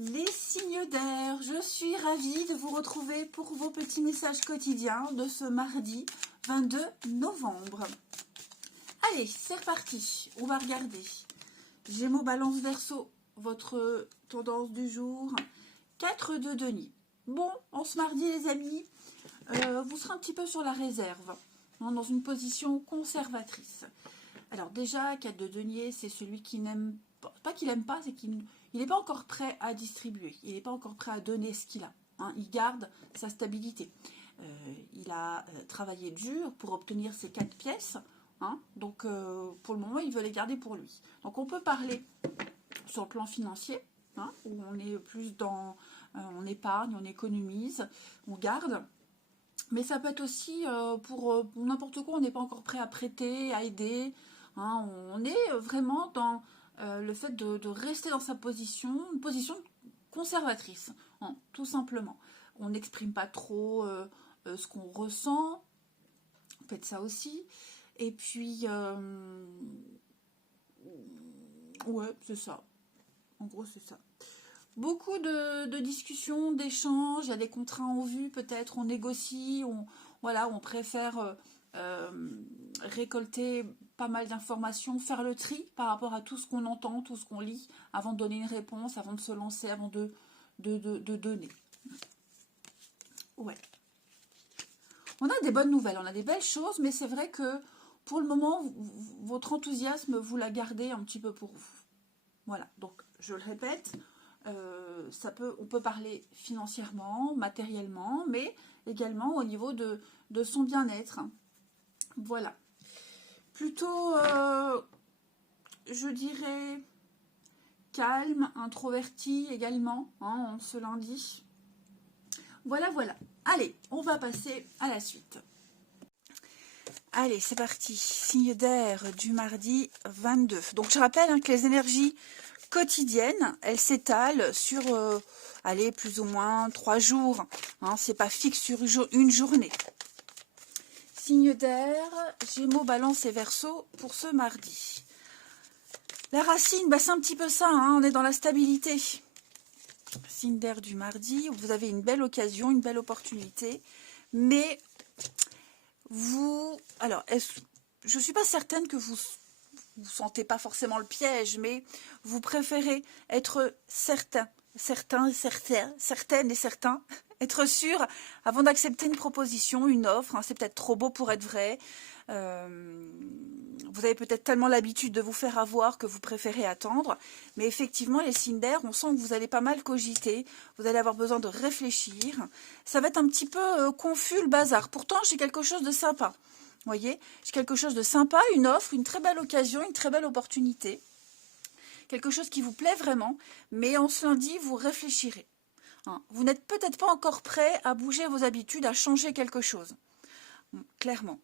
Les signes d'air, je suis ravie de vous retrouver pour vos petits messages quotidiens de ce mardi 22 novembre. Allez, c'est reparti, on va regarder. Gémeaux, Balance, Verseau, votre tendance du jour, 4 de denier. Bon, en ce mardi les amis, vous serez un petit peu sur la réserve, hein, dans une position conservatrice. Alors déjà, 4 de denier, c'est celui qui n'aime pas qu'il n'aime pas, c'est qu'il n'est pas encore prêt à distribuer, il n'est pas encore prêt à donner ce qu'il a. Hein, il garde sa stabilité. Il a travaillé dur pour obtenir ces 4 pièces, hein, donc pour le moment, il veut les garder pour lui. Donc on peut parler sur le plan financier, hein, où on est plus dans, on épargne, on économise, on garde. Mais ça peut être aussi pour n'importe quoi, on n'est pas encore prêt à prêter, à aider. Hein, on est vraiment dans le fait de rester dans sa position, une position conservatrice, hein, tout simplement. On n'exprime pas trop ce qu'on ressent, peut-être ça aussi. Et puis, ouais, c'est ça. En gros, c'est ça. Beaucoup de discussions, d'échanges, il y a des contrats en vue peut-être, on négocie, on préfère récolter pas mal d'informations, faire le tri par rapport à tout ce qu'on entend, tout ce qu'on lit, avant de donner une réponse, avant de se lancer, avant de donner. Ouais. On a des bonnes nouvelles, on a des belles choses, mais c'est vrai que pour le moment, votre enthousiasme, vous la gardez un petit peu pour vous. Voilà, donc je le répète, on peut parler financièrement, matériellement, mais également au niveau de son bien-être. Voilà. Plutôt, je dirais, calme, introverti également, hein, ce lundi. Voilà, voilà. Allez, on va passer à la suite. Allez, c'est parti. Signe d'air du mardi 22. Donc, je rappelle hein, que les énergies quotidiennes, elles s'étalent sur, allez, plus ou moins 3 jours. Hein, c'est pas fixe sur une journée. Signe d'air, Gémeaux, Balance et Verseau pour ce mardi. La racine, bah, c'est un petit peu ça, hein, on est dans la stabilité. Signe d'air du mardi, vous avez une belle occasion, une belle opportunité, mais alors, je ne suis pas certaine que vous sentez pas forcément le piège, mais vous préférez être certaine et certain, être sûr avant d'accepter une proposition, une offre, hein, c'est peut-être trop beau pour être vrai. Vous avez peut-être tellement l'habitude de vous faire avoir que vous préférez attendre, mais effectivement les signes d'air, on sent que vous allez pas mal cogiter, vous allez avoir besoin de réfléchir, ça va être un petit peu confus le bazar, pourtant j'ai quelque chose de sympa, vous voyez, j'ai quelque chose de sympa, une offre, une très belle occasion, une très belle opportunité, quelque chose qui vous plaît vraiment, mais en ce lundi vous réfléchirez, hein. Vous n'êtes peut-être pas encore prêt à bouger vos habitudes, à changer quelque chose, clairement.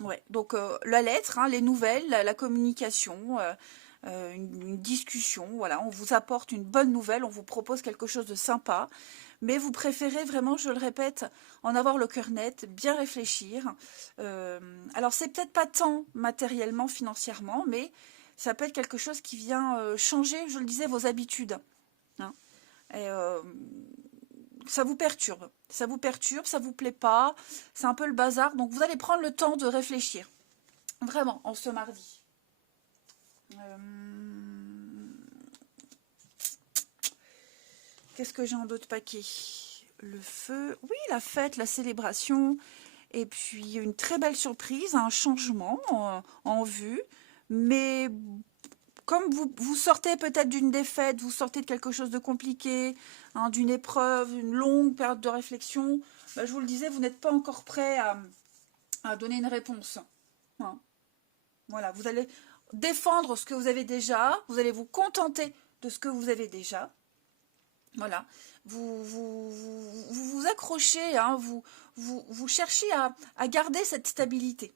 Ouais, donc la lettre, hein, les nouvelles, la communication, une discussion, voilà, on vous apporte une bonne nouvelle, on vous propose quelque chose de sympa, mais vous préférez vraiment, je le répète, en avoir le cœur net, bien réfléchir. Alors c'est peut-être pas tant matériellement, financièrement, mais ça peut être quelque chose qui vient changer, je le disais, vos habitudes. Hein. Et, ça vous perturbe, ça vous plaît pas, c'est un peu le bazar, donc vous allez prendre le temps de réfléchir, vraiment, en ce mardi. Qu'est-ce que j'ai en d'autres paquets? Le feu, oui, la fête, la célébration, et puis une très belle surprise, un changement en vue, mais comme vous sortez peut-être d'une défaite, vous sortez de quelque chose de compliqué, hein, d'une épreuve, une longue période de réflexion, bah, je vous le disais, vous n'êtes pas encore prêt à donner une réponse. Hein. Voilà, vous allez défendre ce que vous avez déjà, vous allez vous contenter de ce que vous avez déjà. Voilà, vous accrochez, hein, vous cherchez à garder cette stabilité.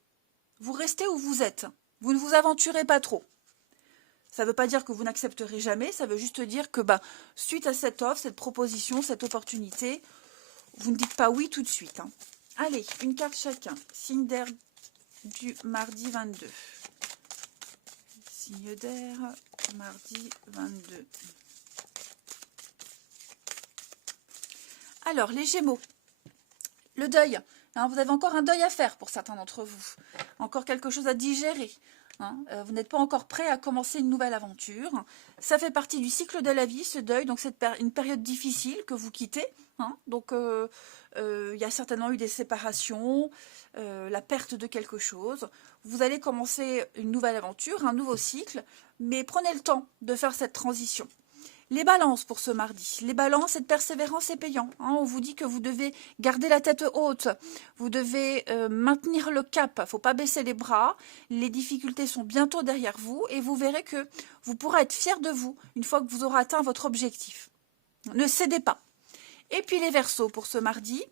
Vous restez où vous êtes, vous ne vous aventurez pas trop. Ça ne veut pas dire que vous n'accepterez jamais, ça veut juste dire que bah, suite à cette offre, cette proposition, cette opportunité, vous ne dites pas oui tout de suite. Hein. Allez, une carte chacun. Signe d'air du mardi 22. Signe d'air, mardi 22. Alors, les Gémeaux, le deuil. Hein, vous avez encore un deuil à faire pour certains d'entre vous. Encore quelque chose à digérer. Hein, vous n'êtes pas encore prêt à commencer une nouvelle aventure. Ça fait partie du cycle de la vie, ce deuil. Donc, c'est une période difficile que vous quittez. Hein, donc, il y a certainement eu des séparations, la perte de quelque chose. Vous allez commencer une nouvelle aventure, un nouveau cycle. Mais prenez le temps de faire cette transition. Les balances pour ce mardi. Les balances, cette persévérance est payant. Hein, on vous dit que vous devez garder la tête haute. Vous devez maintenir le cap. Il ne faut pas baisser les bras. Les difficultés sont bientôt derrière vous. Et vous verrez que vous pourrez être fier de vous une fois que vous aurez atteint votre objectif. Ne cédez pas. Et puis les Verseaux pour ce mardi.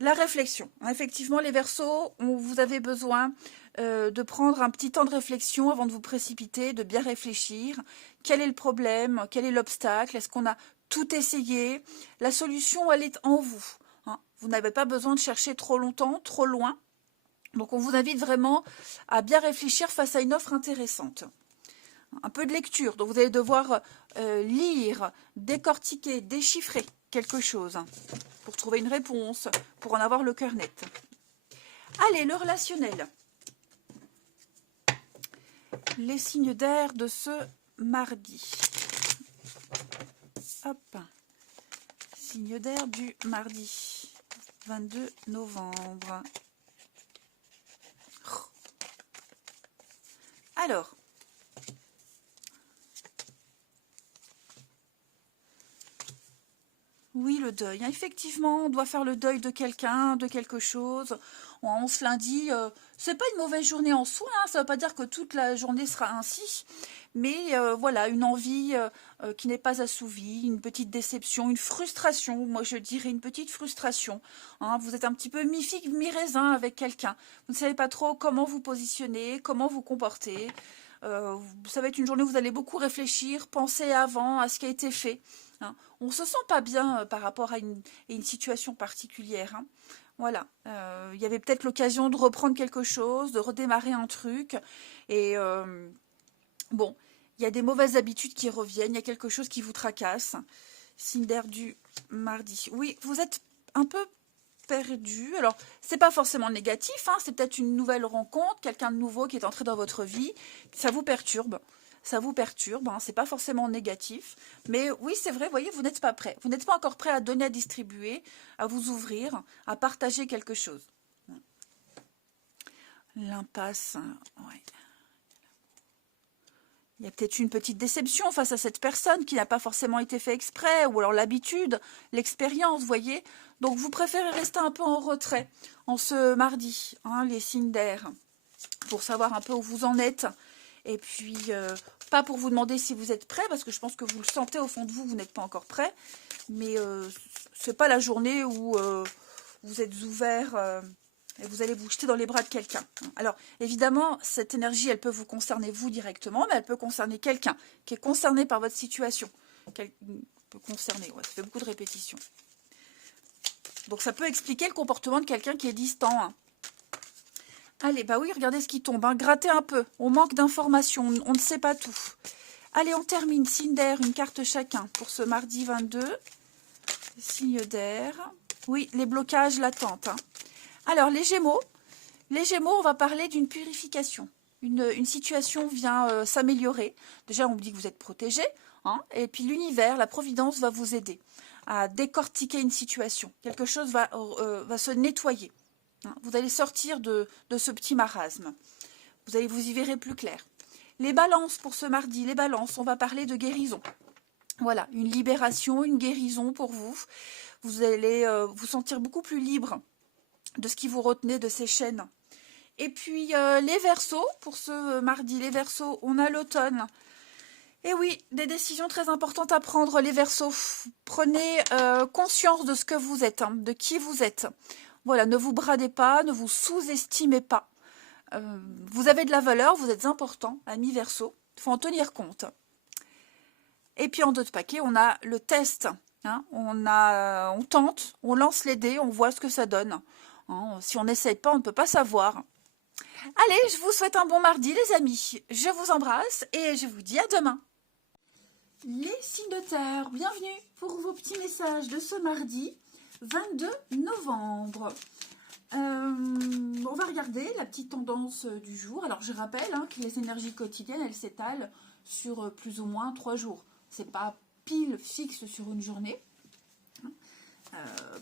La réflexion. Effectivement, les Verseaux, vous avez besoin de prendre un petit temps de réflexion avant de vous précipiter, de bien réfléchir. Quel est le problème? Quel est l'obstacle? Est-ce qu'on a tout essayé? La solution, elle est en vous. Hein. Vous n'avez pas besoin de chercher trop longtemps, trop loin. Donc, on vous invite vraiment à bien réfléchir face à une offre intéressante. Un peu de lecture. Donc, vous allez devoir lire, décortiquer, déchiffrer quelque chose pour trouver une réponse, pour en avoir le cœur net. Allez, le relationnel. Les signes d'air de ce mardi. Hop. Signe d'air du mardi 22 novembre. Alors. Oui, le deuil. Effectivement, on doit faire le deuil de quelqu'un, de quelque chose. On se lundi, c'est pas une mauvaise journée en soi, hein, ça ne veut pas dire que toute la journée sera ainsi, mais voilà, une envie qui n'est pas assouvie, une petite déception, une frustration, moi je dirais une petite frustration. Hein, vous êtes un petit peu mi-figue, mi-raisin avec quelqu'un. Vous ne savez pas trop comment vous positionner, comment vous comporter. Ça va être une journée où vous allez beaucoup réfléchir, penser avant à ce qui a été fait. Hein. On ne se sent pas bien par rapport à une situation particulière. Hein. Voilà, il y avait peut-être l'occasion de reprendre quelque chose, de redémarrer un truc. Et bon, il y a des mauvaises habitudes qui reviennent, il y a quelque chose qui vous tracasse. Signe d'air du mardi. Oui, vous êtes un peu perdu. Alors, c'est pas forcément négatif, hein, c'est peut-être une nouvelle rencontre, quelqu'un de nouveau qui est entré dans votre vie. Ça vous perturbe. Ça vous perturbe, hein, c'est pas forcément négatif. Mais oui, c'est vrai, vous voyez, vous n'êtes pas prêt. Vous n'êtes pas encore prêt à donner, à distribuer, à vous ouvrir, à partager quelque chose. L'impasse, ouais. Il y a peut-être une petite déception face à cette personne qui n'a pas forcément été fait exprès, ou alors l'habitude, l'expérience, vous voyez. Donc, vous préférez rester un peu en retrait en ce mardi, hein, les signes d'air, pour savoir un peu où vous en êtes. Et puis, pas pour vous demander si vous êtes prêt, parce que je pense que vous le sentez au fond de vous, vous n'êtes pas encore prêt. Mais ce n'est pas la journée où vous êtes ouvert et vous allez vous jeter dans les bras de quelqu'un. Alors, évidemment, cette énergie, elle peut vous concerner vous directement, mais elle peut concerner quelqu'un qui est concerné par votre situation. Peut concerner, ouais, ça fait beaucoup de répétitions. Donc, ça peut expliquer le comportement de quelqu'un qui est distant. Hein. Allez, bah oui, regardez ce qui tombe. Hein. Grattez un peu. On manque d'informations. On ne sait pas tout. Allez, on termine. Signe d'air, une carte chacun pour ce mardi 22. Signe d'air. Oui, les blocages latents. Hein. Alors, les Gémeaux. Les Gémeaux, on va parler d'une purification. Une situation vient s'améliorer. Déjà, on vous dit que vous êtes protégé. Hein, et puis, l'univers, la providence va vous aider à décortiquer une situation. Quelque chose va se nettoyer. Vous allez sortir de ce petit marasme. Vous allez vous y verrez plus clair. Les balances pour ce mardi, les balances, on va parler de guérison. Voilà, une libération, une guérison pour vous. Vous allez vous sentir beaucoup plus libre de ce qui vous retenait de ces chaînes. Et puis les Verseaux, pour ce mardi, les Verseaux, on a l'automne. Et oui, des décisions très importantes à prendre, les Verseaux. Prenez conscience de ce que vous êtes, hein, de qui vous êtes. Voilà, ne vous bradez pas, ne vous sous-estimez pas. Vous avez de la valeur, vous êtes important, amis Verseau. Il faut en tenir compte. Et puis en d'autres paquets, on a le test. Hein, on tente, on lance les dés, on voit ce que ça donne. Hein, si on n'essaye pas, on ne peut pas savoir. Allez, je vous souhaite un bon mardi, les amis. Je vous embrasse et je vous dis à demain. Les signes de terre, bienvenue pour vos petits messages de ce mardi 22 novembre. On va regarder la petite tendance du jour. Alors, je rappelle que les énergies quotidiennes, elles s'étalent sur plus ou moins 3 jours. C'est pas pile fixe sur une journée.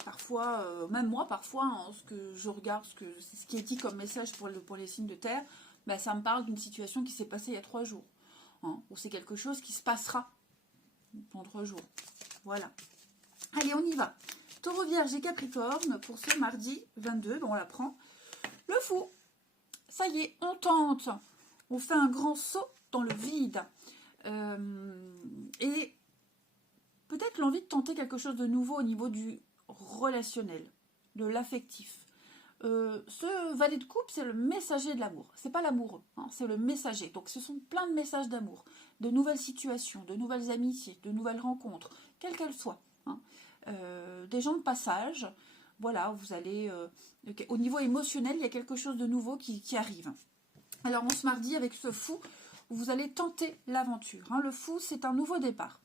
Parfois, même moi, parfois, ce que je regarde, ce qui est dit comme message pour les signes de terre, ben, ça me parle d'une situation qui s'est passée il y a 3 jours. Ou c'est quelque chose qui se passera dans 3 jours. Voilà. Allez, on y va. Taureau, Vierge et Capricorne pour ce mardi 22. Ben, on la prend. Le fou. Ça y est, on tente. On fait un grand saut dans le vide. Et peut-être l'envie de tenter quelque chose de nouveau au niveau du relationnel, de l'affectif. Ce valet de coupe, c'est le messager de l'amour. C'est pas l'amoureux, c'est le messager. Donc ce sont plein de messages d'amour, de nouvelles situations, de nouvelles amitiés, de nouvelles rencontres, quelles qu'elles soient. Des gens de passage. Voilà, vous allez... au niveau émotionnel, il y a quelque chose de nouveau qui arrive. Alors, on se mardi avec ce fou, vous allez tenter l'aventure. Le fou, c'est un nouveau départ.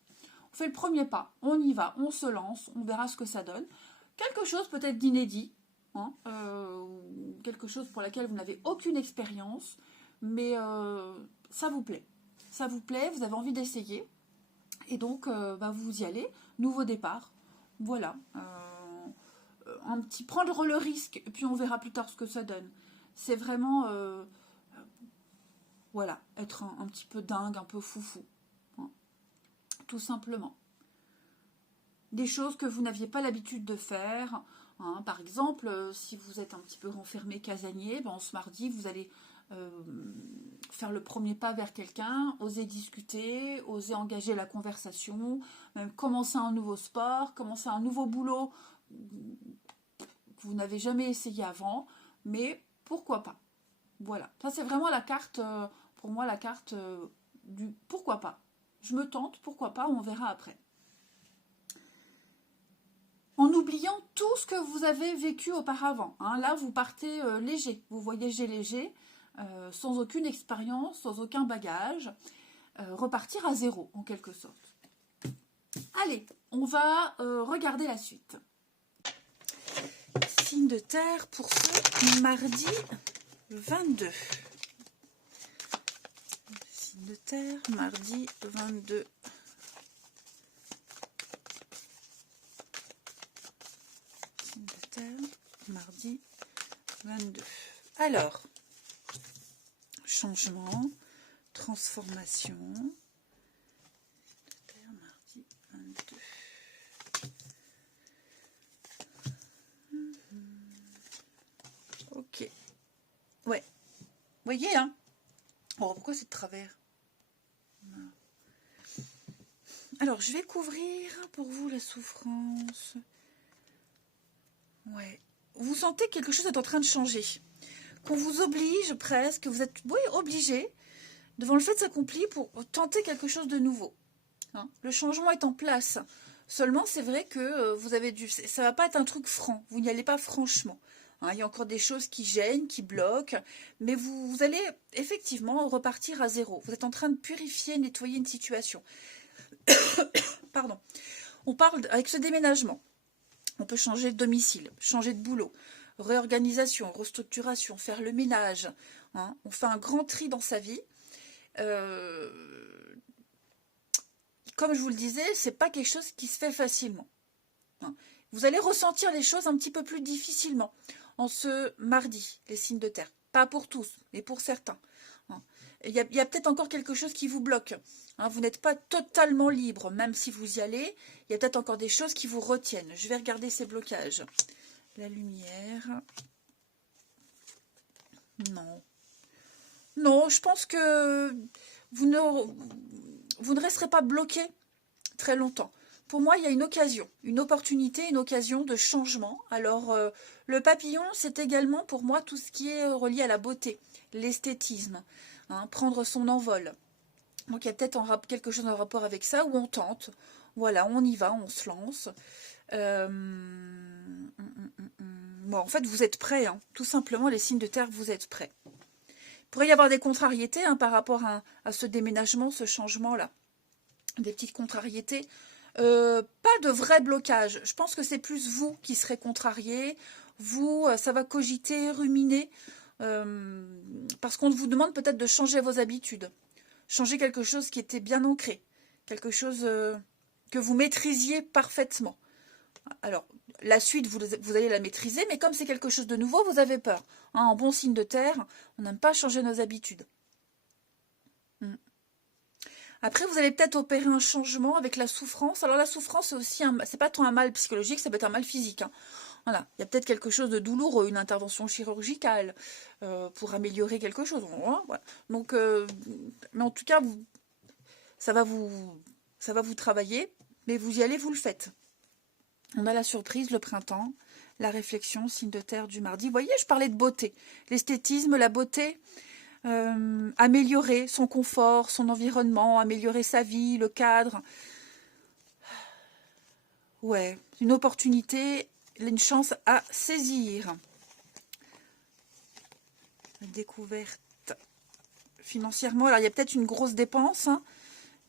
On fait le premier pas, on y va, on se lance, on verra ce que ça donne. Quelque chose peut-être d'inédit, quelque chose pour laquelle vous n'avez aucune expérience, mais ça vous plaît. Ça vous plaît, vous avez envie d'essayer, et donc vous y allez, nouveau départ. Voilà, prendre le risque, et puis on verra plus tard ce que ça donne. C'est vraiment, voilà, être un petit peu dingue, un peu foufou. Tout simplement. Des choses que vous n'aviez pas l'habitude de faire. Par exemple, si vous êtes un petit peu renfermé casanier, ce mardi, vous allez faire le premier pas vers quelqu'un, oser discuter, oser engager la conversation, même commencer un nouveau sport, commencer un nouveau boulot que vous n'avez jamais essayé avant, mais pourquoi pas. Voilà, ça c'est vraiment la carte, pour moi la carte du pourquoi pas. Je me tente, pourquoi pas, on verra après. En oubliant tout ce que vous avez vécu auparavant. Là, vous partez léger, vous voyagez léger, sans aucune expérience, sans aucun bagage. Repartir à zéro, en quelque sorte. Allez, on va regarder la suite. Signe de terre pour ce mardi 22. Signe de terre, mardi 22. Signe de terre, mardi 22. Alors, changement, transformation. Signe de terre, mardi 22. Ok. Ouais. Vous voyez, Oh, pourquoi c'est de travers? Alors, je vais couvrir pour vous la souffrance. Ouais. Vous sentez que quelque chose est en train de changer. Qu'on vous oblige presque, vous êtes obligé, devant le fait s'accomplir, pour tenter quelque chose de nouveau. Le changement est en place. Seulement, c'est vrai que vous avez ça va pas être un truc franc. Vous n'y allez pas franchement. Il y a encore des choses qui gênent, qui bloquent, mais vous allez effectivement repartir à zéro. Vous êtes en train de purifier, nettoyer une situation. Pardon. On parle avec ce déménagement. On peut changer de domicile, changer de boulot, réorganisation, restructuration, faire le ménage. On fait un grand tri dans sa vie. Comme je vous le disais, c'est pas quelque chose qui se fait facilement. Vous allez ressentir les choses un petit peu plus difficilement en ce mardi, les signes de terre. Pas pour tous, mais pour certains. Il y a peut-être encore quelque chose qui vous bloque. Vous n'êtes pas totalement libre, même si vous y allez. Il y a peut-être encore des choses qui vous retiennent. Je vais regarder ces blocages. La lumière. Non. Non, je pense que vous ne resterez pas bloqué très longtemps. Pour moi, il y a une occasion, une opportunité, une occasion de changement. Alors, le papillon, c'est également pour moi tout ce qui est relié à la beauté, l'esthétisme, prendre son envol. Donc, il y a peut-être quelque chose en rapport avec ça, où on tente. Voilà, on y va, on se lance. Bon, en fait, vous êtes prêts, tout simplement, les signes de terre, vous êtes prêts. Il pourrait y avoir des contrariétés par rapport à ce déménagement, ce changement-là. Des petites contrariétés. Pas de vrai blocage. Je pense que c'est plus vous qui serez contrarié. Vous, ça va cogiter, ruminer. Parce qu'on vous demande peut-être de changer vos habitudes. Changer quelque chose qui était bien ancré. Quelque chose que vous maîtrisiez parfaitement. Alors, la suite, vous allez la maîtriser, mais comme c'est quelque chose de nouveau, vous avez peur. Hein, en bon signe de terre, on n'aime pas changer nos habitudes. Après, vous allez peut-être opérer un changement avec la souffrance. Alors, la souffrance, c'est pas tant un mal psychologique, ça peut être un mal physique. Hein. Voilà, il y a peut-être quelque chose de douloureux, une intervention chirurgicale pour améliorer quelque chose. Voilà. Donc, mais en tout cas, ça va vous travailler, mais vous y allez, vous le faites. On a la surprise, le printemps, la réflexion, signe de terre du mardi. Vous voyez, je parlais de beauté. L'esthétisme, la beauté, améliorer son confort, son environnement, améliorer sa vie, le cadre. Ouais, une opportunité, une chance à saisir. Découverte financièrement. Alors, il y a peut-être une grosse dépense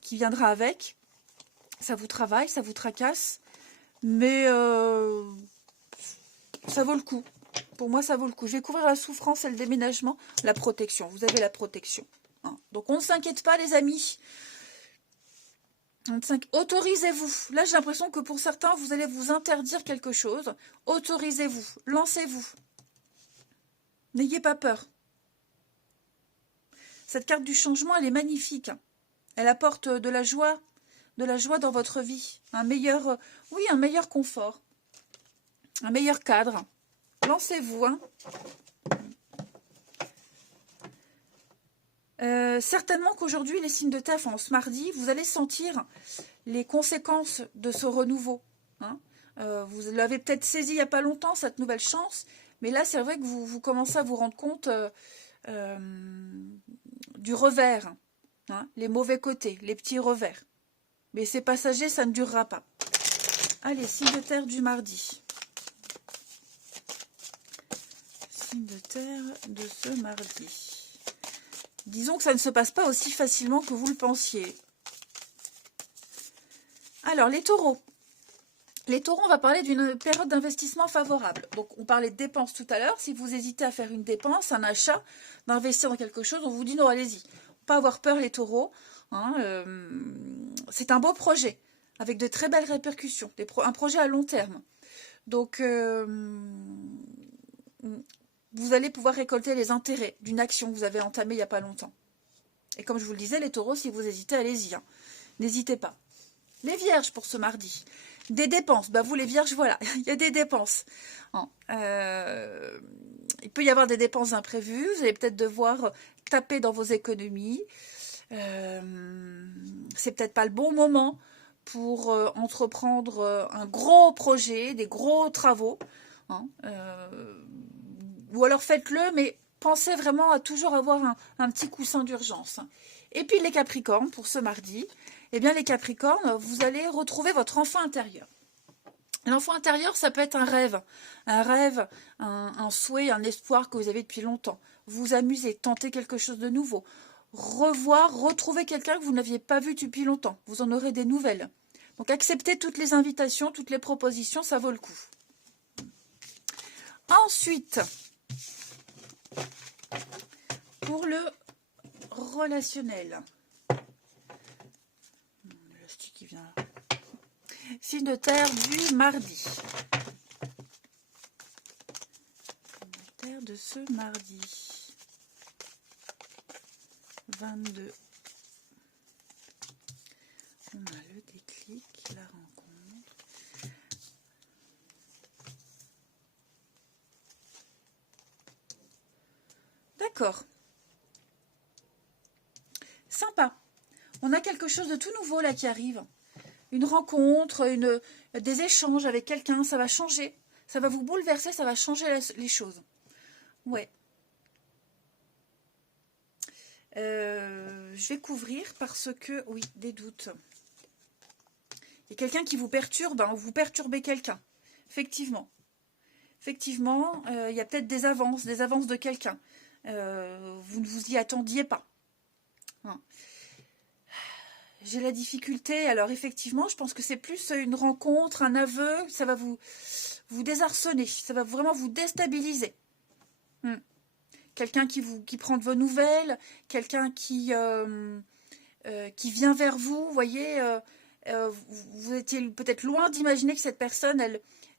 qui viendra avec. Ça vous travaille, ça vous tracasse. Mais ça vaut le coup. Pour moi, ça vaut le coup. Je vais couvrir la souffrance et le déménagement. La protection. Vous avez la protection. Hein. Donc, on ne s'inquiète pas, les amis. Autorisez-vous. Là, j'ai l'impression que pour certains, vous allez vous interdire quelque chose. Autorisez-vous. Lancez-vous. N'ayez pas peur. Cette carte du changement, elle est magnifique. Elle apporte de la joie dans votre vie. Un meilleur confort. Un meilleur cadre. Lancez-vous. Hein. Certainement qu'aujourd'hui, les signes de terre, enfin, ce mardi, vous allez sentir les conséquences de ce renouveau. Hein. Vous l'avez peut-être saisi il n'y a pas longtemps, cette nouvelle chance, mais là, c'est vrai que vous commencez à vous rendre compte du revers, hein, les mauvais côtés, les petits revers. Mais c'est passager, ça ne durera pas. Allez, signe de terre du mardi. Signe de terre de ce mardi. Disons que ça ne se passe pas aussi facilement que vous le pensiez. Alors, les taureaux. Les taureaux, on va parler d'une période d'investissement favorable. Donc, on parlait de dépenses tout à l'heure. Si vous hésitez à faire une dépense, un achat, d'investir dans quelque chose, on vous dit non, allez-y. Pas avoir peur, les taureaux. Hein, c'est un beau projet, avec de très belles répercussions. Un projet à long terme. Donc, vous allez pouvoir récolter les intérêts d'une action que vous avez entamée il n'y a pas longtemps. Et comme je vous le disais, les taureaux, si vous hésitez, allez-y. Hein. N'hésitez pas. Les vierges pour ce mardi. Des dépenses. Bah vous les vierges, voilà, il y a des dépenses. Hein. Il peut y avoir des dépenses imprévues. Vous allez peut-être devoir taper dans vos économies. C'est peut-être pas le bon moment pour entreprendre un gros projet, des gros travaux. Hein. Ou alors faites-le, mais pensez vraiment à toujours avoir un petit coussin d'urgence. Et puis les Capricornes, pour ce mardi, eh bien les Capricornes, vous allez retrouver votre enfant intérieur. L'enfant intérieur, ça peut être un rêve, un souhait, un espoir que vous avez depuis longtemps. Vous amusez, tentez quelque chose de nouveau. Retrouver quelqu'un que vous n'aviez pas vu depuis longtemps. Vous en aurez des nouvelles. Donc acceptez toutes les invitations, toutes les propositions, ça vaut le coup. Ensuite, pour le relationnel. L'élastique qui vient là. Signe de terre du mardi. Signe de terre de ce mardi. 22. On a le déclic, la rencontre. D'accord. Sympa. On a quelque chose de tout nouveau là qui arrive. Une rencontre, des échanges avec quelqu'un, ça va changer. Ça va vous bouleverser, ça va changer les choses. Ouais. Je vais couvrir parce que, oui, des doutes. Il y a quelqu'un qui vous perturbe, hein, vous perturbez quelqu'un. Effectivement. Effectivement, il y a peut-être des avances de quelqu'un. Vous ne vous y attendiez pas. Hein. j'ai la difficulté. Alors effectivement, je pense que c'est plus une rencontre, un aveu. Ça va vous désarçonner. Ça va vraiment vous déstabiliser. Quelqu'un qui prend de vos nouvelles. Quelqu'un qui vient vers vous. Vous voyez, vous étiez peut-être loin d'imaginer que cette personne,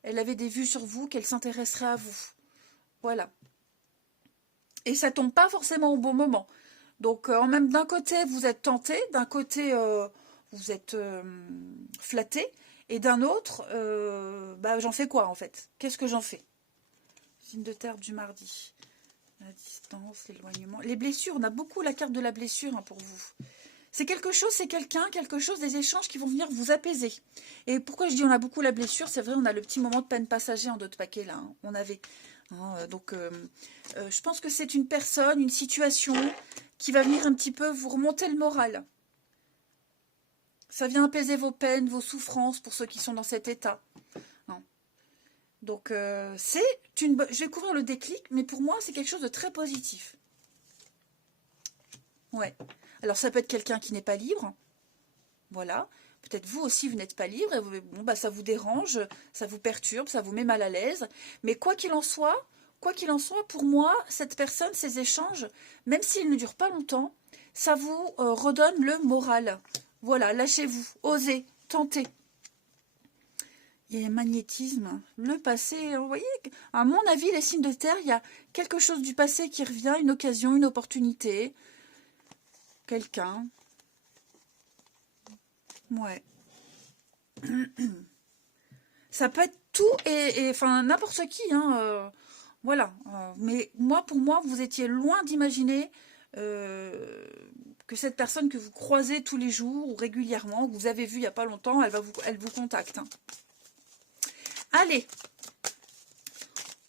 elle avait des vues sur vous, qu'elle s'intéresserait à vous. Voilà. Et ça tombe pas forcément au bon moment. Donc, même d'un côté, vous êtes tenté, d'un côté, vous êtes flatté, et d'un autre, bah, j'en fais quoi en fait? Qu'est-ce que j'en fais? Signe de terre du mardi. La distance, l'éloignement. Les blessures, on a beaucoup la carte de la blessure hein, pour vous. C'est quelque chose, c'est quelqu'un, quelque chose, des échanges qui vont venir vous apaiser. Et pourquoi je dis on a beaucoup la blessure? C'est vrai, on a le petit moment de peine passager en d'autres paquets là. Hein. On avait. Hein, donc, je pense que c'est une personne, une situation qui va venir un petit peu vous remonter le moral. Ça vient apaiser vos peines, vos souffrances pour ceux qui sont dans cet état. Hein. Donc, je vais couvrir le déclic, mais pour moi, c'est quelque chose de très positif. Ouais. Alors, ça peut être quelqu'un qui n'est pas libre. Voilà. Peut-être vous aussi, vous n'êtes pas libre. Et bon, bah, ça vous dérange, ça vous perturbe, ça vous met mal à l'aise. Mais quoi qu'il en soit, pour moi, cette personne, ces échanges, même s'ils ne durent pas longtemps, ça vous redonne le moral. Voilà, lâchez-vous, osez, tentez. Il y a un magnétisme, le passé, vous voyez, à mon avis, les signes de terre, il y a quelque chose du passé qui revient, une occasion, une opportunité, quelqu'un. Ouais. Ça peut être tout et enfin n'importe qui, hein, voilà. Mais pour moi, vous étiez loin d'imaginer que cette personne que vous croisez tous les jours ou régulièrement, que vous avez vu il n'y a pas longtemps, elle vous contacte. Hein. Allez,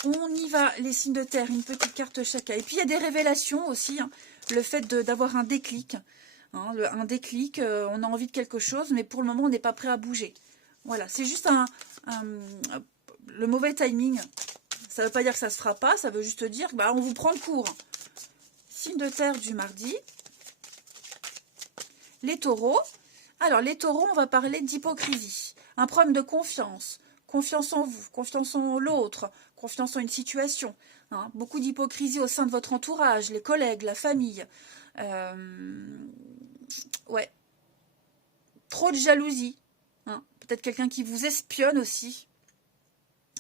on y va, les signes de terre, une petite carte chacun. Et puis il y a des révélations aussi, hein, le fait d'avoir un déclic. Hein, un déclic, on a envie de quelque chose, mais pour le moment, on n'est pas prêt à bouger. Voilà, c'est juste le mauvais timing. Ça ne veut pas dire que ça ne se fera pas, ça veut juste dire que bah, on vous prend de court. Signe de terre du mardi. Les taureaux. Alors, les taureaux, on va parler d'hypocrisie. Un problème de confiance. Confiance en vous, confiance en l'autre, confiance en une situation. Hein. Beaucoup d'hypocrisie au sein de votre entourage, les collègues, la famille. Ouais. Trop de jalousie. Hein. Peut-être quelqu'un qui vous espionne aussi.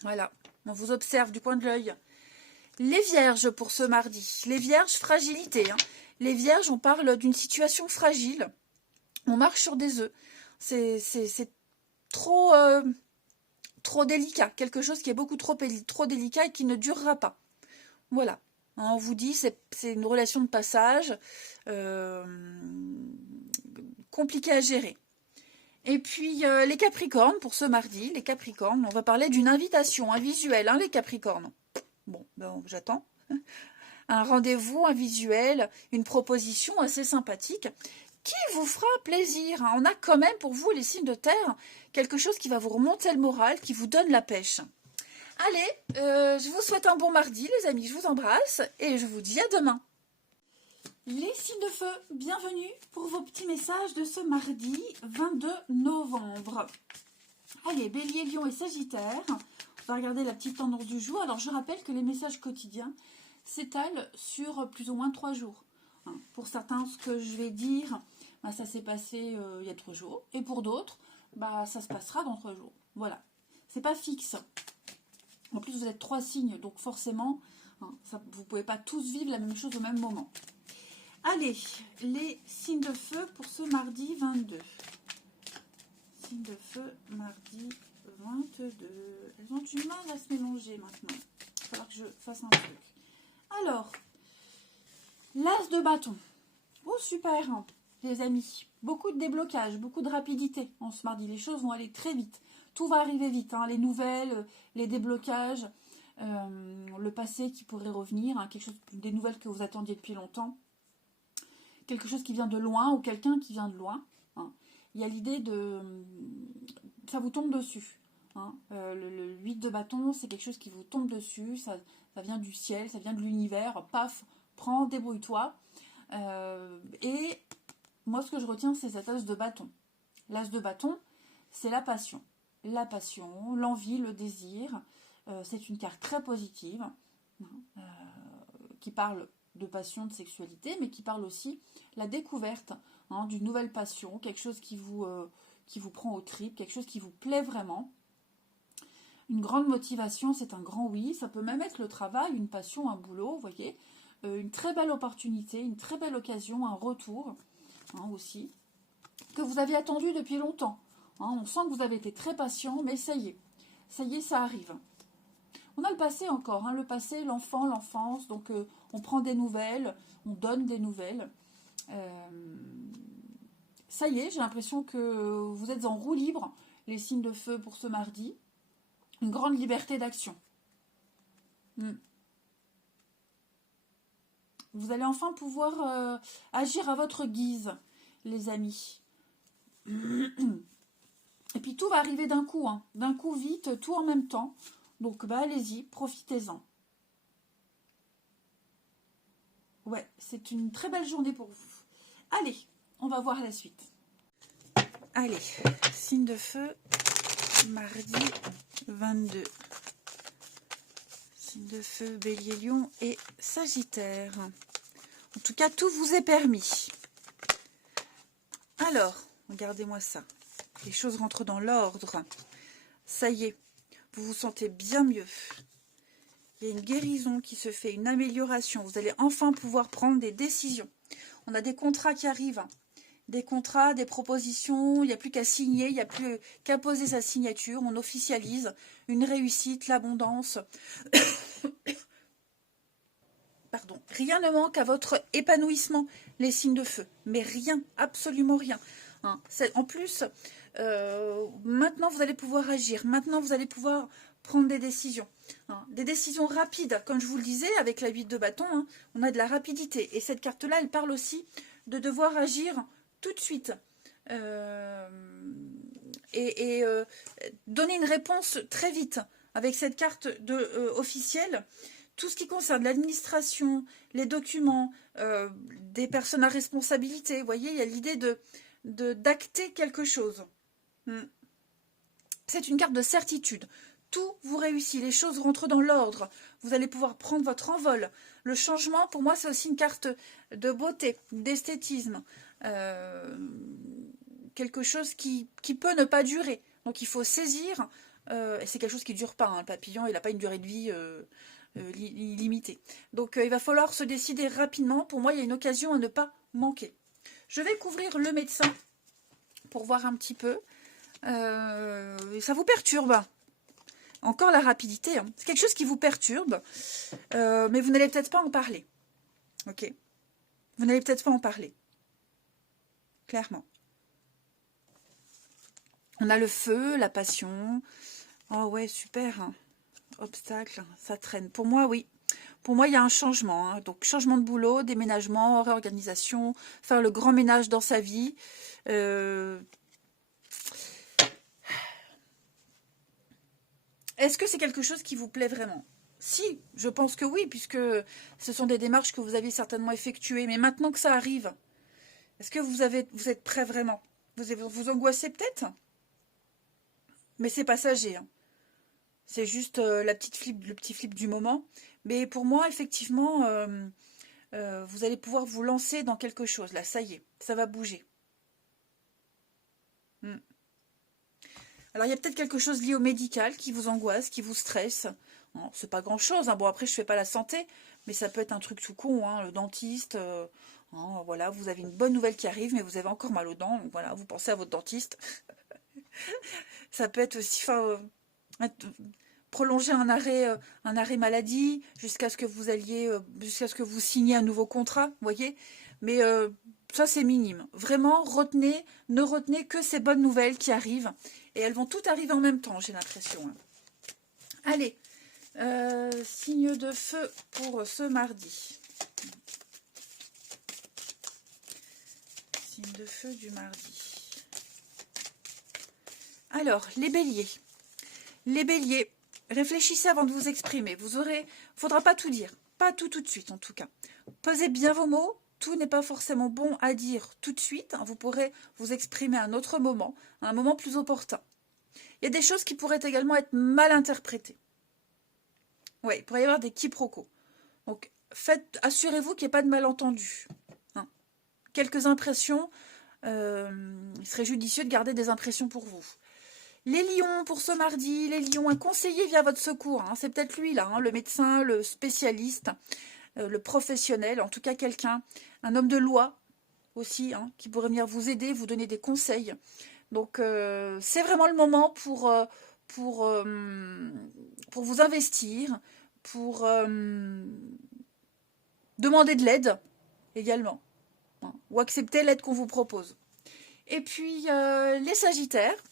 Voilà. On vous observe du coin de l'œil. Les vierges pour ce mardi. Les vierges, fragilité. Hein. Les vierges, on parle d'une situation fragile. On marche sur des œufs. C'est trop, trop délicat. Quelque chose qui est beaucoup trop délicat et qui ne durera pas. Voilà. On vous dit, c'est une relation de passage compliquée à gérer. Et puis, les Capricornes, pour ce mardi, les Capricornes, on va parler d'une invitation, un visuel, hein, les Capricornes. Bon, ben, j'attends. Un rendez-vous, un visuel, une proposition assez sympathique qui vous fera plaisir. On a quand même pour vous, les signes de terre, quelque chose qui va vous remonter le moral, qui vous donne la pêche. Allez, je vous souhaite un bon mardi, les amis. Je vous embrasse et je vous dis à demain. Les signes de feu, bienvenue pour vos petits messages de ce mardi 22 novembre. Allez, Bélier, Lion et Sagittaire. On va regarder la petite tendance du jour. Alors, je rappelle que les messages quotidiens s'étalent sur plus ou moins 3 jours. Hein, pour certains, ce que je vais dire, bah, ça s'est passé il y a 3 jours. Et pour d'autres, bah, ça se passera dans 3 jours. Voilà. C'est pas fixe. En plus, vous êtes 3 signes, donc forcément, hein, vous ne pouvez pas tous vivre la même chose au même moment. Allez, les signes de feu pour ce mardi 22. Signes de feu, mardi 22. Elles ont du mal à se mélanger maintenant. Il va falloir que je fasse un truc. Alors, l'as de bâton. Oh, super, hein, les amis. Beaucoup de déblocage, beaucoup de rapidité en ce mardi. Les choses vont aller très vite. Tout va arriver vite. Hein, les nouvelles, les déblocages, le passé qui pourrait revenir, hein, quelque chose, des nouvelles que vous attendiez depuis longtemps. Quelque chose qui vient de loin ou quelqu'un qui vient de loin. Hein. Il y a l'idée de... Ça vous tombe dessus. Hein. Le 8 de bâton, c'est quelque chose qui vous tombe dessus. Ça vient du ciel, ça vient de l'univers. Paf, prends, débrouille-toi. Et moi, ce que je retiens, c'est cet as de bâton. L'as de bâton, c'est la passion. La passion, l'envie, le désir. C'est une carte très positive, qui parle de passion, de sexualité, mais qui parle aussi la découverte d'une nouvelle passion, quelque chose qui vous prend aux tripes, quelque chose qui vous plaît vraiment. Une grande motivation, c'est un grand oui. Ça peut même être le travail, une passion, un boulot, vous voyez. Une très belle opportunité, une très belle occasion, un retour aussi, que vous aviez attendu depuis longtemps. On sent que vous avez été très patient, mais ça y est, ça arrive. On a le passé encore, le passé, l'enfant, l'enfance, donc on prend des nouvelles, on donne des nouvelles. Ça y est, j'ai l'impression que vous êtes en roue libre, les signes de feu pour ce mardi. Une grande liberté d'action. Vous allez enfin pouvoir agir à votre guise, les amis. Et puis tout va arriver d'un coup, d'un coup vite, tout en même temps. Donc allez-y, profitez-en. Ouais, c'est une très belle journée pour vous. Allez, on va voir la suite. Allez, signe de feu, mardi 22. Signe de feu, Bélier, Lion et Sagittaire. En tout cas, tout vous est permis. Alors, regardez-moi ça. Les choses rentrent dans l'ordre. Ça y est, vous vous sentez bien mieux. Il y a une guérison qui se fait, une amélioration. Vous allez enfin pouvoir prendre des décisions. On a des contrats qui arrivent. Des contrats, des propositions. Il n'y a plus qu'à signer, il n'y a plus qu'à poser sa signature. On officialise une réussite, l'abondance. Pardon. Rien ne manque à votre épanouissement, les signes de feu. Mais rien, absolument rien. En plus, maintenant vous allez pouvoir agir. Maintenant vous allez pouvoir prendre des décisions. Des décisions rapides. Comme je vous le disais, avec la 8 de bâton, on a de la rapidité. Et cette carte-là, elle parle aussi de devoir agir tout de suite. Donner une réponse très vite. Avec cette carte officielle, tout ce qui concerne l'administration, les documents, des personnes à responsabilité, vous voyez, il y a l'idée d'acter quelque chose. C'est une carte de certitude. Tout vous réussit, les choses rentrent dans l'ordre. Vous allez pouvoir prendre votre envol. Le changement, pour moi, c'est aussi une carte de beauté, d'esthétisme. Quelque chose qui peut ne pas durer. Donc il faut saisir, et c'est quelque chose qui ne dure pas. Le papillon, il n'a pas une durée de vie illimitée. Donc il va falloir se décider rapidement. Pour moi, il y a une occasion à ne pas manquer. Je vais couvrir le médecin pour voir un petit peu. Ça vous perturbe. Encore la rapidité. C'est quelque chose qui vous perturbe. Mais vous n'allez peut-être pas en parler. Ok. Vous n'allez peut-être pas en parler. Clairement. On a le feu, la passion. Oh ouais, super. Obstacle, ça traîne. Pour moi, oui. Pour moi, il y a un changement. Donc, changement de boulot, déménagement, réorganisation, faire le grand ménage dans sa vie. Est-ce que c'est quelque chose qui vous plaît vraiment? Si, je pense que oui, puisque ce sont des démarches que vous avez certainement effectuées. Mais maintenant que ça arrive, est-ce que vous êtes prêt vraiment? Vous angoissez peut-être? Mais c'est passager. C'est juste le petit flip du moment. Mais pour moi, effectivement, vous allez pouvoir vous lancer dans quelque chose. Là, ça y est, ça va bouger. Alors, il y a peut-être quelque chose lié au médical qui vous angoisse, qui vous stresse. C'est pas grand-chose. Bon, après, je fais pas la santé, mais ça peut être un truc tout con. Le dentiste, voilà, vous avez une bonne nouvelle qui arrive, mais vous avez encore mal aux dents. Donc, voilà, vous pensez à votre dentiste. Ça peut être aussi... prolonger un arrêt maladie jusqu'à ce que vous signiez un nouveau contrat, vous voyez. Mais ça, c'est minime. Vraiment, ne retenez que ces bonnes nouvelles qui arrivent. Et elles vont toutes arriver en même temps, j'ai l'impression. Allez, signe de feu pour ce mardi. Signe de feu du mardi. Alors, les béliers. Les béliers, réfléchissez avant de vous exprimer. Faudra pas tout dire. Pas tout de suite, en tout cas. Pesez bien vos mots. tout n'est pas forcément bon à dire tout de suite. Hein. Vous pourrez vous exprimer à un autre moment, à un moment plus opportun. Il y a des choses qui pourraient également être mal interprétées. Oui, il pourrait y avoir des quiproquos. Donc, assurez-vous qu'il n'y ait pas de malentendu. Hein. Quelques impressions, il serait judicieux de garder des impressions pour vous. Les lions pour ce mardi, les lions, un conseiller via votre secours. Hein. C'est peut-être lui là, hein, le médecin, le spécialiste, le professionnel, en tout cas quelqu'un, un homme de loi aussi, hein, qui pourrait venir vous aider, vous donner des conseils. Donc, c'est vraiment le moment pour vous investir, pour demander de l'aide également, hein, ou accepter l'aide qu'on vous propose. Et puis, les sagittaires,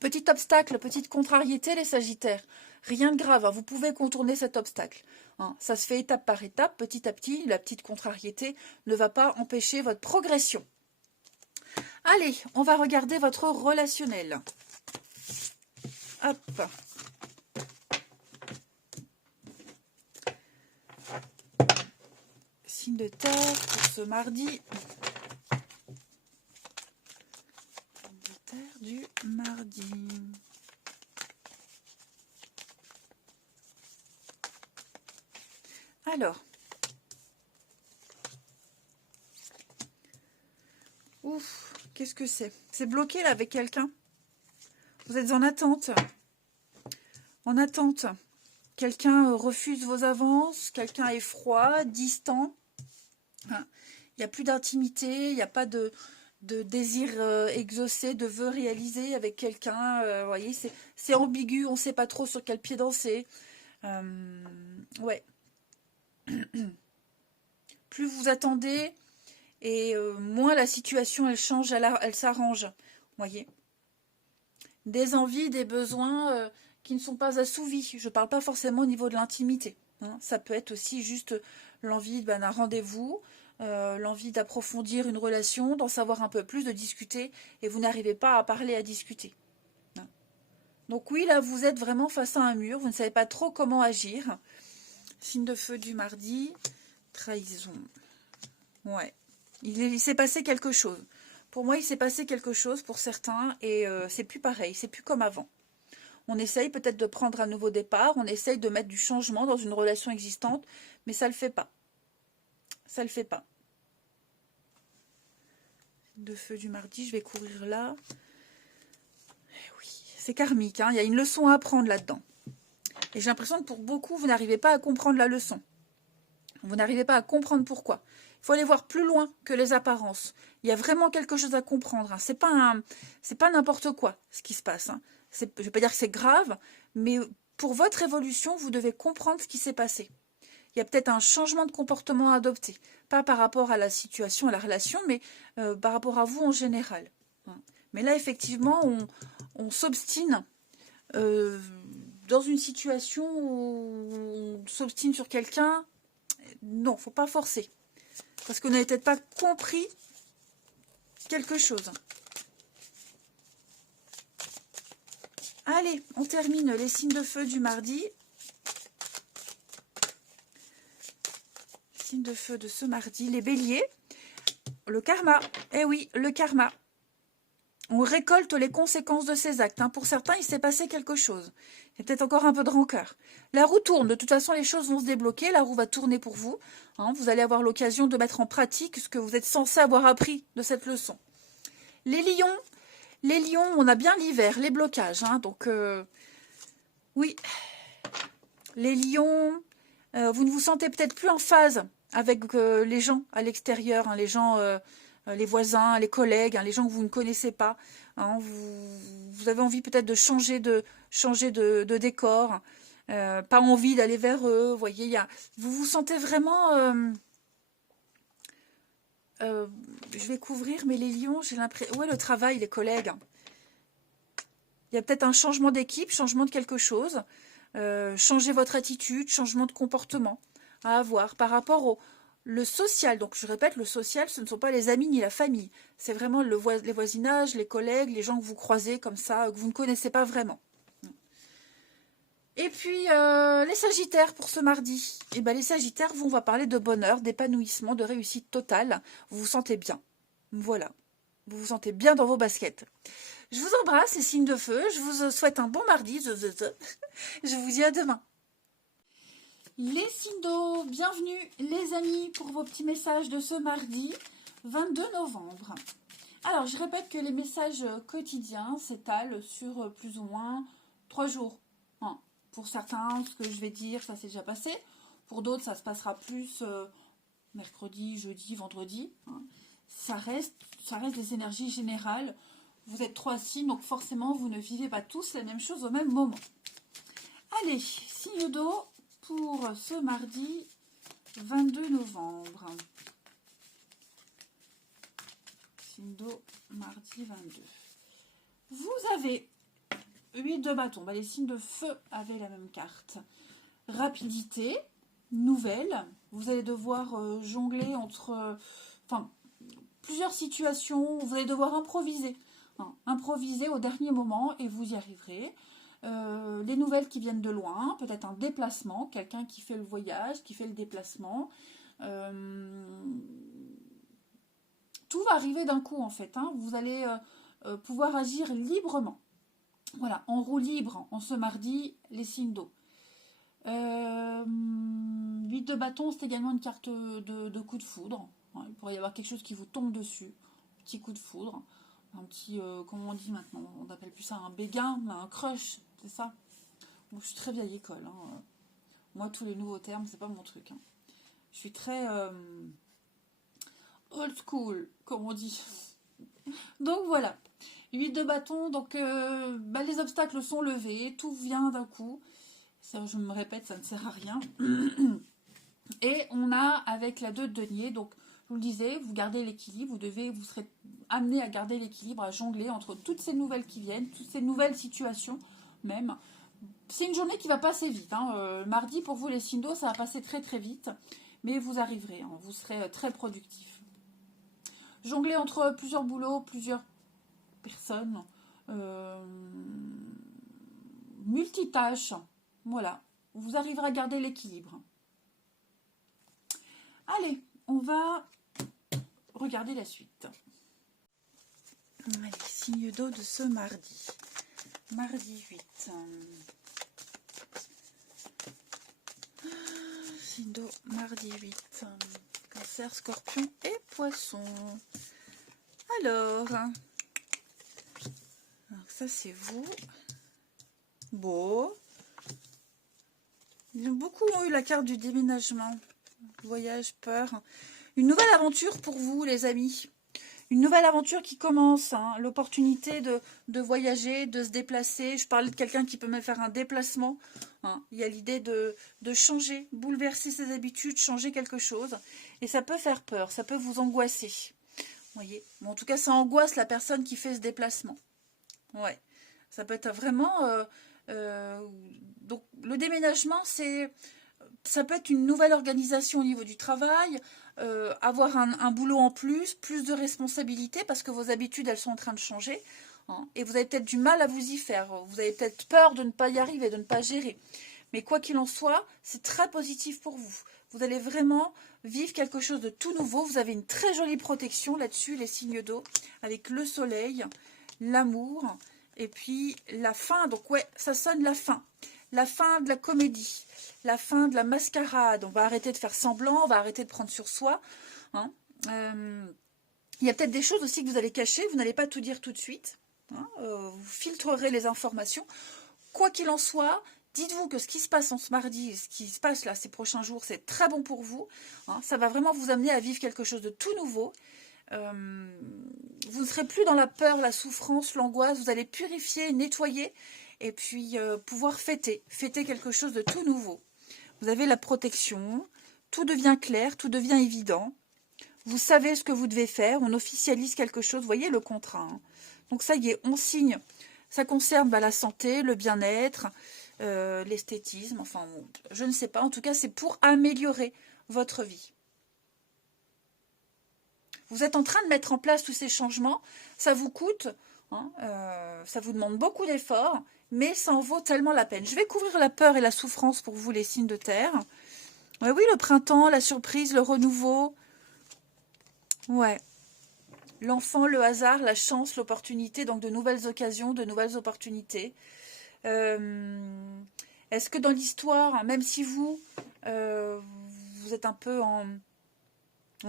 petit obstacle, petite contrariété, les sagittaires. Rien de grave, hein, vous pouvez contourner cet obstacle. Hein, ça se fait étape par étape, petit à petit, la petite contrariété ne va pas empêcher votre progression. Allez, on va regarder votre relationnel. Hop. Signe de terre pour ce mardi. Signe de terre du mardi. Alors. Ouf, qu'est-ce que c'est? C'est bloqué là avec quelqu'un. Vous êtes en attente. En attente. Quelqu'un refuse vos avances, quelqu'un est froid, distant. Il n'y a plus d'intimité, il n'y a pas de désir exaucé, de vœux réalisés avec quelqu'un. Vous voyez, c'est ambigu, on ne sait pas trop sur quel pied danser. Ouais. Plus vous attendez, et moins la situation, elle change, elle s'arrange. Vous voyez. Des envies, des besoins qui ne sont pas assouvis. Je ne parle pas forcément au niveau de l'intimité. Hein. Ça peut être aussi juste l'envie d'un rendez-vous, l'envie d'approfondir une relation, d'en savoir un peu plus, de discuter, et vous n'arrivez pas à parler, à discuter. Hein. Donc oui, là, vous êtes vraiment face à un mur, vous ne savez pas trop comment agir. Signe de feu du mardi, trahison. Ouais, il s'est passé quelque chose. Pour moi, il s'est passé quelque chose pour certains, et c'est plus pareil, c'est plus comme avant. On essaye peut-être de prendre un nouveau départ, on essaye de mettre du changement dans une relation existante, mais ça ne le fait pas. Ça ne le fait pas. De feu du mardi, je vais courir là. Eh oui, c'est karmique, hein, il y a une leçon à apprendre là-dedans. Et j'ai l'impression que pour beaucoup, vous n'arrivez pas à comprendre la leçon. Vous n'arrivez pas à comprendre pourquoi. Il faut aller voir plus loin que les apparences. Il y a vraiment quelque chose à comprendre. Hein. C'est pas n'importe quoi ce qui se passe. Hein. Je ne vais pas dire que c'est grave, mais pour votre évolution, vous devez comprendre ce qui s'est passé. Il y a peut-être un changement de comportement à adopter. Pas par rapport à la situation, à la relation, mais par rapport à vous en général. Hein. Mais là, effectivement, on s'obstine dans une situation où on s'obstine sur quelqu'un. Non, il ne faut pas forcer. Parce qu'on n'avait peut-être pas compris quelque chose. Allez, on termine les signes de feu du mardi. Signes de feu de ce mardi. Les béliers. Le karma. Eh oui, le karma. On récolte les conséquences de ses actes. Hein. Pour certains, il s'est passé quelque chose. Il y a peut-être encore un peu de rancœur. La roue tourne. De toute façon, les choses vont se débloquer. La roue va tourner pour vous. Hein. Vous allez avoir l'occasion de mettre en pratique ce que vous êtes censé avoir appris de cette leçon. Les lions, on a bien l'hiver, les blocages. Hein. Donc, oui. Les lions, vous ne vous sentez peut-être plus en phase avec les gens à l'extérieur. Hein. Les gens... les voisins, les collègues, hein, les gens que vous ne connaissez pas. Hein, vous avez envie peut-être de changer de décor, pas envie d'aller vers eux. Vous voyez, vous vous sentez vraiment... je vais couvrir, mais les lions, j'ai l'impression... Ouais, le travail, les collègues. Il y a peut-être un changement d'équipe, changement de quelque chose. Changer votre attitude, changement de comportement à avoir par rapport au... Le social, donc je répète, le social, ce ne sont pas les amis ni la famille. C'est vraiment les voisinages, les collègues, les gens que vous croisez comme ça, que vous ne connaissez pas vraiment. Et puis, les Sagittaires pour ce mardi. Et ben, les Sagittaires, on va parler de bonheur, d'épanouissement, de réussite totale. Vous vous sentez bien. Voilà. Vous vous sentez bien dans vos baskets. Je vous embrasse, les signes de feu. Je vous souhaite un bon mardi. Je vous dis à demain. Les signes d'eau, bienvenue les amis pour vos petits messages de ce mardi 22 novembre. Alors, je répète que les messages quotidiens s'étalent sur plus ou moins 3 jours. Hein. Pour certains, ce que je vais dire, ça s'est déjà passé. Pour d'autres, ça se passera plus mercredi, jeudi, vendredi. Hein. Ça reste des énergies générales. Vous êtes 3 signes, donc forcément, vous ne vivez pas tous la même chose au même moment. Allez, signe d'eau pour ce mardi 22 novembre. Signe d'eau, mardi 22. Vous avez 8 de bâton. Les signes de feu avaient la même carte. Rapidité, nouvelle. Vous allez devoir jongler entre plusieurs situations. Vous allez devoir improviser. Improviser au dernier moment et vous y arriverez. Les nouvelles qui viennent de loin, peut-être un déplacement, quelqu'un qui fait le voyage, qui fait le déplacement. Tout va arriver d'un coup en fait. Vous allez pouvoir agir librement. Voilà, en roue libre en ce mardi, les signes d'eau. 8 de bâton, c'est également une carte de coup de foudre. Il pourrait y avoir quelque chose qui vous tombe dessus. Petit coup de foudre. Un petit, comment on dit maintenant, on appelle plus ça un béguin, un crush, c'est ça. Bon, je suis très vieille école. Moi, tous les nouveaux termes, c'est pas mon truc. Je suis très old school, comme on dit. Donc voilà, 8 de bâton, donc les obstacles sont levés, tout vient d'un coup. Ça, je me répète, ça ne sert à rien. Et on a avec la 2 de denier, donc je vous le disais, vous gardez l'équilibre, vous serez amené à garder l'équilibre, à jongler entre toutes ces nouvelles qui viennent, toutes ces nouvelles situations même. C'est une journée qui va passer vite. Mardi, pour vous les signes d'eau, ça va passer très très vite, mais vous arriverez, vous serez très productif. Jongler entre plusieurs boulots, plusieurs personnes, multitâches, voilà, vous arriverez à garder l'équilibre. Allez, on va regarder la suite. Allez, signe d'eau de ce mardi. Mardi 8. Signe d'eau, mardi 8. Cancer, scorpion et poisson. Alors ça c'est vous. Beau. Beaucoup ont eu la carte du déménagement. Voyage, peur. Une nouvelle aventure pour vous, les amis. Une nouvelle aventure qui commence. L'opportunité de voyager, de se déplacer. Je parlais de quelqu'un qui peut même faire un déplacement. Il y a l'idée de changer, bouleverser ses habitudes, changer quelque chose. Et ça peut faire peur, ça peut vous angoisser. Vous voyez, bon, en tout cas, ça angoisse la personne qui fait ce déplacement. Ouais, ça peut être vraiment... donc, le déménagement, ça peut être une nouvelle organisation au niveau du travail, avoir un boulot en plus de responsabilités parce que vos habitudes, elles sont en train de changer. Et vous avez peut-être du mal à vous y faire. Vous avez peut-être peur de ne pas y arriver, de ne pas gérer. Mais quoi qu'il en soit, c'est très positif pour vous. Vous allez vraiment vivre quelque chose de tout nouveau. Vous avez une très jolie protection là-dessus, les signes d'eau, avec le soleil, l'amour, et puis la fin. Donc ouais, ça sonne la fin. La fin de la comédie, la fin de la mascarade. On va arrêter de faire semblant, on va arrêter de prendre sur soi. Il y a peut-être des choses aussi que vous allez cacher, vous n'allez pas tout dire tout de suite. Vous filtrerez les informations. Quoi qu'il en soit, dites-vous que ce qui se passe en ce mardi, ce qui se passe là ces prochains jours, c'est très bon pour vous. Ça va vraiment vous amener à vivre quelque chose de tout nouveau. Vous ne serez plus dans la peur, la souffrance, l'angoisse. Vous allez purifier, nettoyer et puis pouvoir fêter quelque chose de tout nouveau. Vous avez la protection, tout devient clair, tout devient évident. Vous savez ce que vous devez faire, on officialise quelque chose, vous voyez le contrat. Donc ça y est, on signe. Ça concerne la santé, le bien-être, l'esthétisme, enfin, je ne sais pas. En tout cas, c'est pour améliorer votre vie. Vous êtes en train de mettre en place tous ces changements. Ça vous coûte hein. Ça vous demande beaucoup d'efforts, mais ça en vaut tellement la peine. Je vais couvrir la peur et la souffrance pour vous, les signes de terre. Ouais, oui, le printemps, la surprise, le renouveau. Ouais. L'enfant, le hasard, la chance, l'opportunité, donc de nouvelles occasions, de nouvelles opportunités. Est-ce que dans l'histoire, même si vous, vous êtes un peu en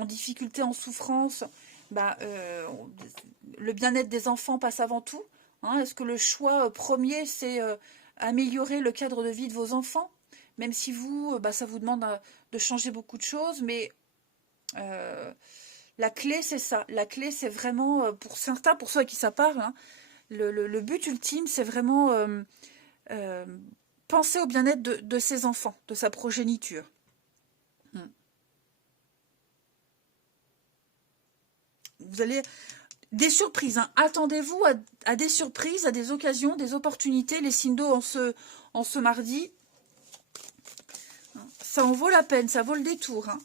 difficulté, en souffrance, bah, le bien-être des enfants passe avant tout, hein. Est-ce que le choix premier, c'est améliorer le cadre de vie de vos enfants? Même si vous, bah, ça vous demande de changer beaucoup de choses, mais la clé, c'est ça. La clé, c'est vraiment, pour certains, pour ceux à qui ça parle, hein, le but ultime, c'est vraiment euh, penser au bien-être de ses enfants, de sa progéniture. Vous allez... Des surprises, hein. Attendez-vous à des surprises, à des occasions, des opportunités, les signes d'eau en ce mardi. Ça en vaut la peine, ça vaut le détour, hein.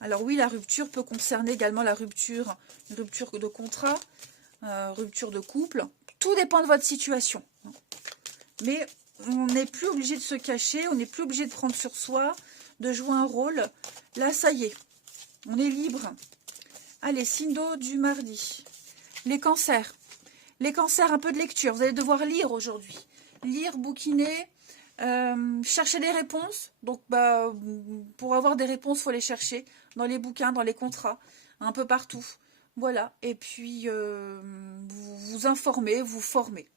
Alors oui, la rupture peut concerner également une rupture de contrat, rupture de couple. Tout dépend de votre situation. Mais on n'est plus obligé de se cacher, on n'est plus obligé de prendre sur soi, de jouer un rôle. Là, ça y est, on est libre. Allez, signe d'eau du mardi. Les cancers. Les cancers, un peu de lecture. Vous allez devoir lire aujourd'hui. Lire, bouquiner, chercher des réponses. Donc, bah, pour avoir des réponses, il faut les chercher dans les bouquins, dans les contrats, un peu partout. Voilà. Et puis, vous vous informez, vous formez.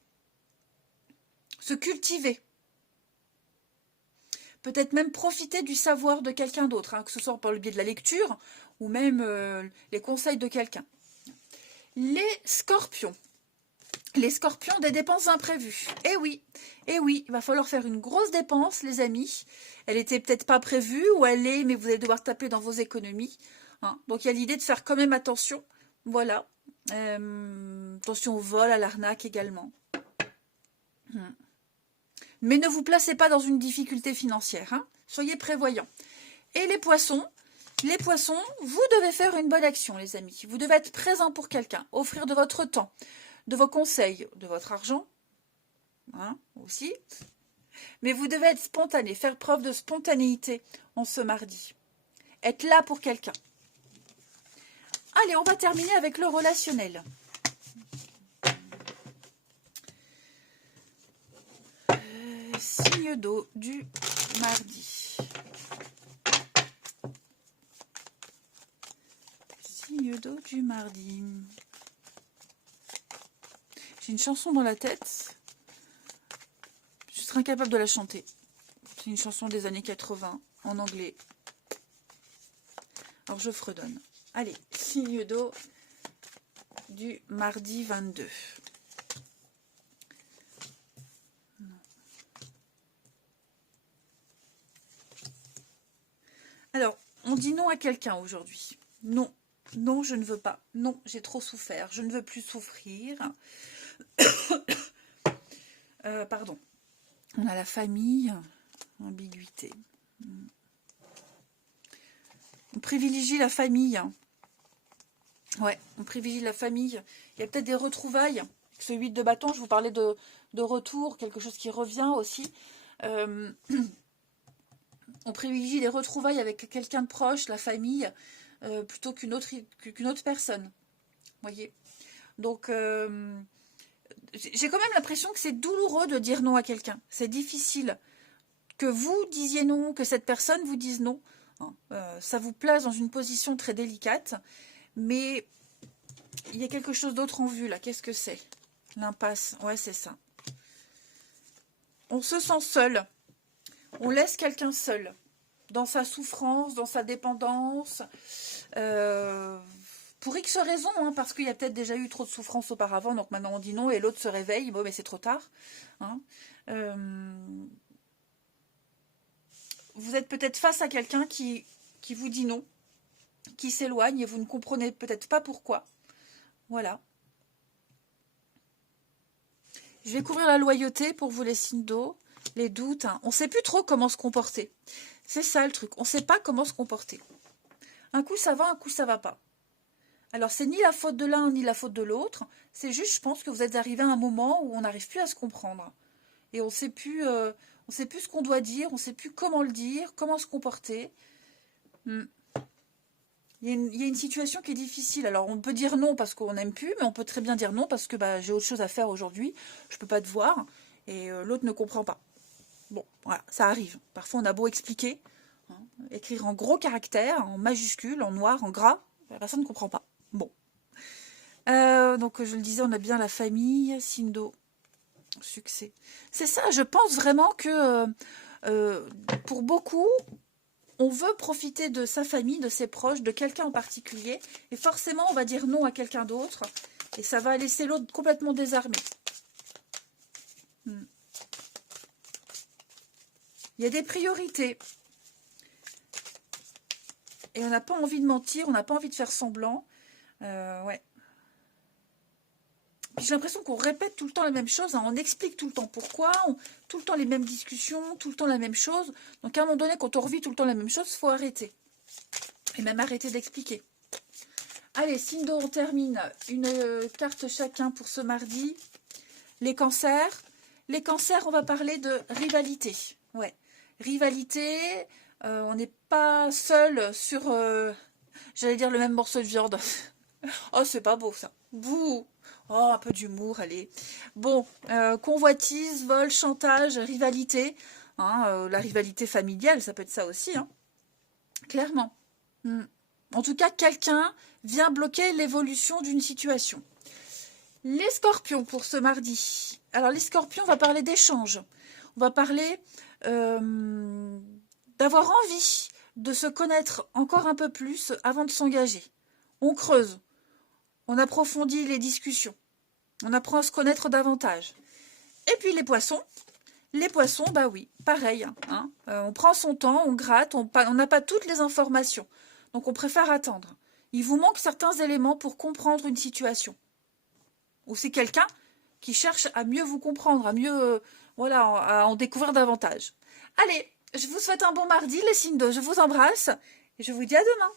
Se cultiver. Peut-être même profiter du savoir de quelqu'un d'autre, hein, que ce soit par le biais de la lecture ou même les conseils de quelqu'un. Les scorpions. Les scorpions, des dépenses imprévues. Eh oui, il va falloir faire une grosse dépense, les amis. Elle était peut-être pas prévue, ou elle est, mais vous allez devoir taper dans vos économies, hein. Donc il y a l'idée de faire quand même attention. Voilà. Attention au vol, à l'arnaque également. Mais ne vous placez pas dans une difficulté financière, hein. Soyez prévoyants. Et les poissons, vous devez faire une bonne action, les amis. Vous devez être présent pour quelqu'un, offrir de votre temps, de vos conseils, de votre argent, hein, aussi. Mais vous devez être spontané, faire preuve de spontanéité en ce mardi. Être là pour quelqu'un. Allez, on va terminer avec le relationnel. Signe d'eau du mardi. Signe d'eau du mardi. J'ai une chanson dans la tête. Je serais incapable de la chanter. C'est une chanson des années 80 en anglais. Alors je fredonne. Allez, signe d'eau du mardi 22. Alors, on dit non à quelqu'un aujourd'hui. Non, non, je ne veux pas. Non, j'ai trop souffert. Je ne veux plus souffrir. Pardon. On a la famille, ambiguïté. On privilégie la famille. Ouais, on privilégie la famille. Il y a peut-être des retrouvailles. Ce 8 de bâton, je vous parlais de retour, quelque chose qui revient aussi. On privilégie les retrouvailles avec quelqu'un de proche, la famille, plutôt qu'une autre personne. Voyez. Donc, j'ai quand même l'impression que c'est douloureux de dire non à quelqu'un. C'est difficile. Que vous disiez non, que cette personne vous dise non. Ça vous place dans une position très délicate. Mais il y a quelque chose d'autre en vue là. Qu'est-ce que c'est? L'impasse. Ouais, c'est ça. On se sent seul. On laisse quelqu'un seul. Dans sa souffrance, dans sa dépendance. Pour X raisons, hein, parce qu'il y a peut-être déjà eu trop de souffrance auparavant, donc maintenant on dit non et l'autre se réveille. Bon, mais c'est trop tard. Hein. Vous êtes peut-être face à quelqu'un qui vous dit non, qui s'éloigne et vous ne comprenez peut-être pas pourquoi. Voilà. Je vais couvrir la loyauté pour vous, les signes d'eau, les doutes. Hein. On ne sait plus trop comment se comporter. C'est ça le truc. On ne sait pas comment se comporter. Un coup ça va, un coup ça va pas. Alors, c'est ni la faute de l'un ni la faute de l'autre. C'est juste, je pense que vous êtes arrivé à un moment où on n'arrive plus à se comprendre. Et on sait plus ce qu'on doit dire, on ne sait plus comment le dire, comment se comporter. Il y a une situation qui est difficile. Alors, on peut dire non parce qu'on n'aime plus, mais on peut très bien dire non parce que j'ai autre chose à faire aujourd'hui. Je ne peux pas te voir. Et l'autre ne comprend pas. Bon, voilà, ça arrive. Parfois, on a beau expliquer, hein, écrire en gros caractères, en majuscules, en noir, en gras, la personne ne comprend pas. Bon. Donc, je le disais, on a bien la famille, Sindo, succès. C'est ça, je pense vraiment que pour beaucoup, on veut profiter de sa famille, de ses proches, de quelqu'un en particulier, et forcément, on va dire non à quelqu'un d'autre, et ça va laisser l'autre complètement désarmé. Il y a des priorités. Et on n'a pas envie de mentir, on n'a pas envie de faire semblant. Ouais. J'ai l'impression qu'on répète tout le temps la même chose, hein. On explique tout le temps pourquoi, tout le temps les mêmes discussions, tout le temps la même chose. Donc à un moment donné, quand on revit tout le temps la même chose, il faut arrêter. Et même arrêter d'expliquer. Allez, Sindo, on termine. Une carte chacun pour ce mardi. Les cancers. Les cancers, on va parler de rivalité. Ouais. Rivalité, on n'est pas seul sur, j'allais dire le même morceau de viande. Oh, c'est pas beau ça. Bouh. Oh, un peu d'humour, allez. Bon, convoitise, vol, chantage, rivalité. Hein, la rivalité familiale, ça peut être ça aussi. Hein. Clairement. En tout cas, quelqu'un vient bloquer l'évolution d'une situation. Les scorpions pour ce mardi. Alors, les scorpions, on va parler d'échange. On va parler d'avoir envie de se connaître encore un peu plus avant de s'engager. On creuse. On approfondit les discussions. On apprend à se connaître davantage. Et puis les poissons, bah oui, pareil. Hein, on prend son temps, on gratte, on n'a pas toutes les informations. Donc on préfère attendre. Il vous manque certains éléments pour comprendre une situation. Ou c'est quelqu'un qui cherche à mieux vous comprendre, à mieux à en découvrir davantage. Allez, je vous souhaite un bon mardi, les signes de je vous embrasse et je vous dis à demain.